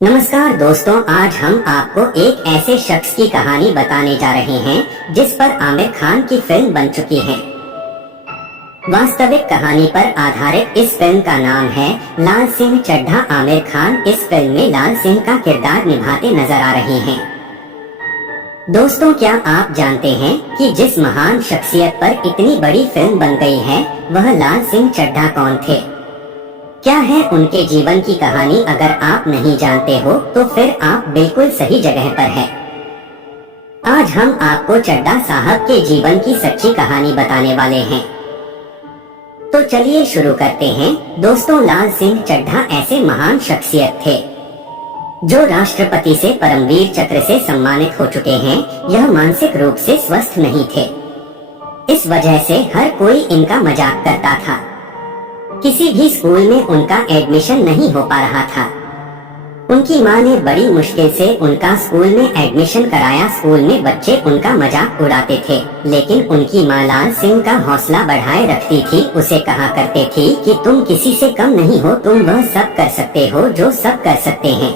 नमस्कार दोस्तों, आज हम आपको एक ऐसे शख्स की कहानी बताने जा रहे हैं जिस पर आमिर खान की फिल्म बन चुकी है। वास्तविक कहानी पर आधारित इस फिल्म का नाम है लाल सिंह चड्ढा। आमिर खान इस फिल्म में लाल सिंह का किरदार निभाते नजर आ रहे हैं। दोस्तों, क्या आप जानते हैं कि जिस महान शख्सियत पर इतनी बड़ी फिल्म बन गई है वह लाल सिंह चड्ढा कौन थे? क्या है उनके जीवन की कहानी? अगर आप नहीं जानते हो तो फिर आप बिल्कुल सही जगह पर हैं। आज हम आपको चड्ढा साहब के जीवन की सच्ची कहानी बताने वाले हैं। तो चलिए शुरू करते हैं। दोस्तों, लाल सिंह चड्ढा ऐसे महान शख्सियत थे जो राष्ट्रपति से परमवीर चक्र से सम्मानित हो चुके हैं। यह मानसिक रूप से स्वस्थ नहीं थे, इस वजह से हर कोई इनका मजाक करता था। किसी भी स्कूल में उनका एडमिशन नहीं हो पा रहा था। उनकी मां ने बड़ी मुश्किल से उनका स्कूल में एडमिशन कराया। स्कूल में बच्चे उनका मजाक उड़ाते थे, लेकिन उनकी मां लाल सिंह का हौसला बढ़ाए रखती थी। उसे कहा करते थी कि तुम किसी से कम नहीं हो, तुम वह सब कर सकते हो जो सब कर सकते हैं।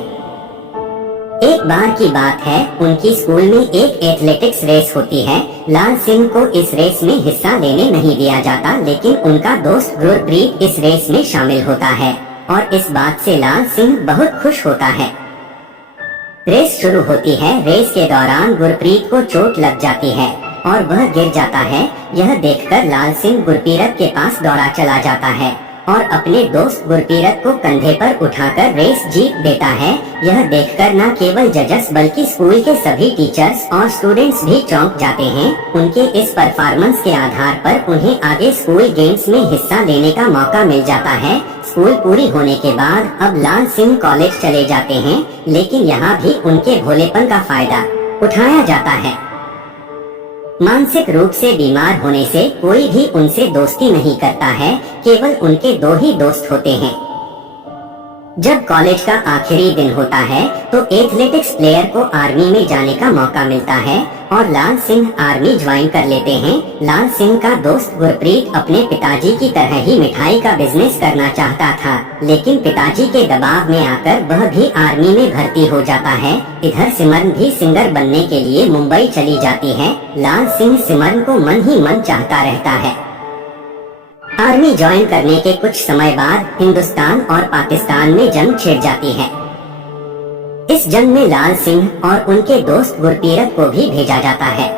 एक बार की बात है, उनकी स्कूल में एक एथलेटिक्स रेस होती है। लाल सिंह को इस रेस में हिस्सा लेने नहीं दिया जाता, लेकिन उनका दोस्त गुरप्रीत इस रेस में शामिल होता है और इस बात से लाल सिंह बहुत खुश होता है। रेस शुरू होती है। रेस के दौरान गुरप्रीत को चोट लग जाती है और वह गिर जाता है। यह देखकर लाल सिंह गुरप्रीत के पास दौड़ा चला जाता है और अपने दोस्त गुरप्रीत को कंधे पर उठाकर रेस जीत देता है। यह देखकर न केवल जजेस बल्कि स्कूल के सभी टीचर्स और स्टूडेंट्स भी चौंक जाते हैं। उनके इस परफॉर्मेंस के आधार पर उन्हें आगे स्कूल गेम्स में हिस्सा लेने का मौका मिल जाता है। स्कूल पूरी होने के बाद अब लाल सिंह कॉलेज चले जाते हैं, लेकिन यहाँ भी उनके भोलेपन का फायदा उठाया जाता है। मानसिक रूप से बीमार होने से कोई भी उनसे दोस्ती नहीं करता है, केवल उनके दो ही दोस्त होते हैं। जब कॉलेज का आखिरी दिन होता है तो एथलेटिक्स प्लेयर को आर्मी में जाने का मौका मिलता है और लाल सिंह आर्मी ज्वाइन कर लेते हैं। लाल सिंह का दोस्त गुरप्रीत अपने पिताजी की तरह ही मिठाई का बिजनेस करना चाहता था, लेकिन पिताजी के दबाव में आकर वह भी आर्मी में भर्ती हो जाता है। इधर सिमरन भी सिंगर बनने के लिए मुंबई चली जाती है। लाल सिंह सिमरन को मन ही मन चाहता रहता है। आर्मी ज्वाइन करने के कुछ समय बाद हिंदुस्तान और पाकिस्तान में जंग छिड़ जाती है। इस जंग में लाल सिंह और उनके दोस्त गुरप्रीत को भी भेजा जाता है।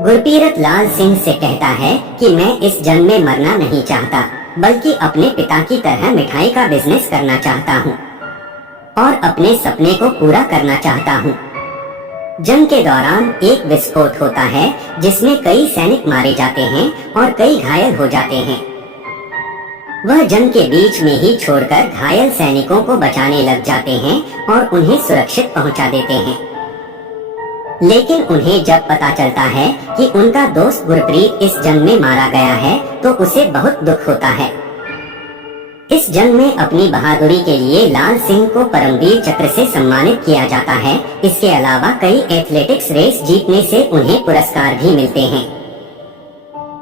गुरप्रीत लाल सिंह से कहता है कि मैं इस जंग में मरना नहीं चाहता, बल्कि अपने पिता की तरह मिठाई का बिजनेस करना चाहता हूँ और अपने सपने को पूरा करना चाहता हूँ। जंग के दौरान एक विस्फोट होता है जिसमें कई सैनिक मारे जाते हैं और कई घायल हो जाते हैं। वह जंग के बीच में ही छोड़कर घायल सैनिकों को बचाने लग जाते हैं और उन्हें सुरक्षित पहुंचा देते हैं। लेकिन उन्हें जब पता चलता है कि उनका दोस्त गुरप्रीत इस जंग में मारा गया है तो उसे बहुत दुख होता है। इस जंग में अपनी बहादुरी के लिए लाल सिंह को परमवीर चक्र से सम्मानित किया जाता है। इसके अलावा कई एथलेटिक्स रेस जीतने से उन्हें पुरस्कार भी मिलते हैं।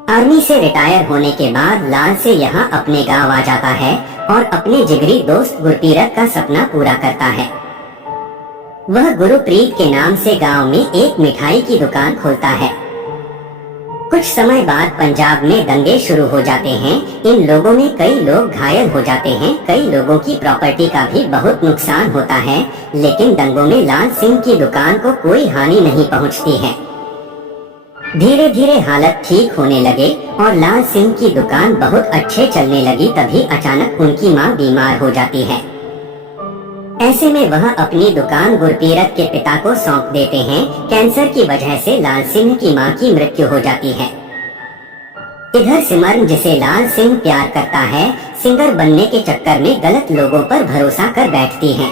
आर्मी से रिटायर होने के बाद लाल से यहाँ अपने गांव आ जाता है और अपने जिगरी दोस्त गुरप्रीत का सपना पूरा करता है। वह गुरप्रीत के नाम से गांव में एक मिठाई की दुकान खोलता है। कुछ समय बाद पंजाब में दंगे शुरू हो जाते हैं। इन लोगों में कई लोग घायल हो जाते हैं। कई लोगों की प्रॉपर्टी का भी बहुत नुकसान होता है, लेकिन दंगों में लाल सिंह की दुकान को कोई हानि नहीं पहुंचती है। धीरे धीरे हालत ठीक होने लगे और लाल सिंह की दुकान बहुत अच्छे चलने लगी। तभी अचानक उनकी मां बीमार हो जाती है। ऐसे में वह अपनी दुकान गुरप्रीत के पिता को सौंप देते हैं। कैंसर की वजह से लाल सिंह की मां की मृत्यु हो जाती है। इधर सिमरन, जिसे लाल सिंह प्यार करता है, सिंगर बनने के चक्कर में गलत लोगों पर भरोसा कर बैठती है।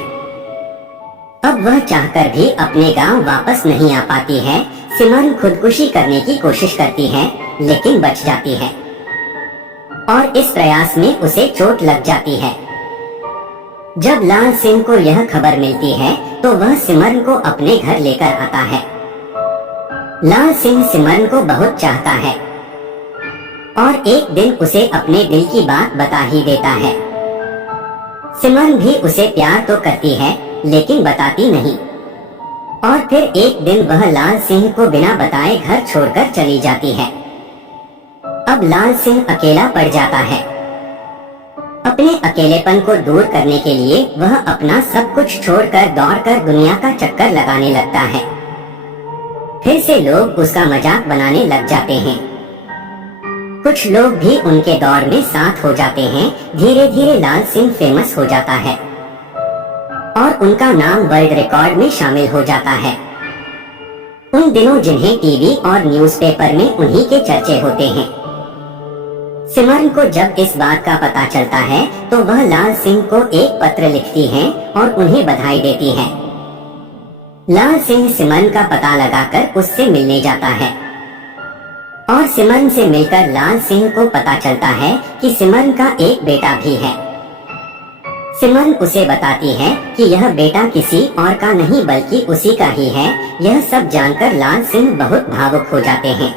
अब वह चाहकर भी अपने गांव वापस नहीं आ पाती है। सिमरन खुदकुशी करने की कोशिश करती है, लेकिन बच जाती है और इस प्रयास में उसे चोट लग जाती है। जब लाल सिंह को यह खबर मिलती है तो वह सिमरन को अपने घर लेकर आता है। लाल सिंह सिमरन को बहुत चाहता है और एक दिन उसे अपने दिल की बात बता ही देता है। सिमरन भी उसे प्यार तो करती है लेकिन बताती नहीं। और फिर एक दिन वह लाल सिंह को बिना बताए घर छोड़कर चली जाती है। अब लाल सिंह अकेला पड़ जाता है। अपने अकेलेपन को दूर करने के लिए वह अपना सब कुछ छोड़कर दौड़कर दुनिया का चक्कर लगाने लगता है। फिर से लोग उसका मजाक बनाने लग जाते हैं। कुछ लोग भी उनके दौड़ में साथ हो जाते हैं। धीरे धीरे लाल सिंह फेमस हो जाता है और उनका नाम वर्ल्ड रिकॉर्ड में शामिल हो जाता है। उन दिनों जिन्हें टीवी और न्यूज़पेपर में उन्हीं के चर्चे होते हैं। सिमरन को जब इस बात का पता चलता है तो वह लाल सिंह को एक पत्र लिखती है और उन्हें बधाई देती है। लाल सिंह सिमरन का पता लगाकर उससे मिलने जाता है और सिमरन से मिलकर लाल सिंह को पता चलता है कि सिमरन का एक बेटा भी है। सिमरन उसे बताती है कि यह बेटा किसी और का नहीं बल्कि उसी का ही है। यह सब जानकर लाल सिंह बहुत भावुक हो जाते हैं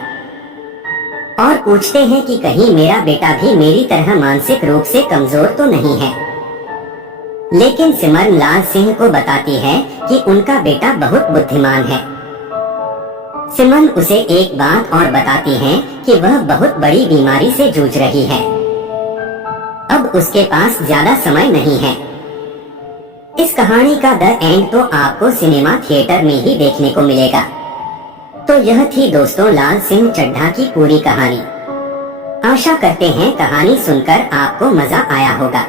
और पूछते हैं कि कहीं मेरा बेटा भी मेरी तरह मानसिक रूप से कमजोर तो नहीं है। लेकिन सिमरन लाल सिंह को बताती है कि उनका बेटा बहुत बुद्धिमान है। सिमरन उसे एक बात और बताती है कि वह बहुत बड़ी बीमारी से जूझ रही है। अब उसके पास ज्यादा समय नहीं है। इस कहानी का द एंड तो आपको सिनेमा थिएटर में ही देखने को मिलेगा। तो यह थी दोस्तों लाल सिंह चड्ढा की पूरी कहानी। आशा करते हैं कहानी सुनकर आपको मजा आया होगा।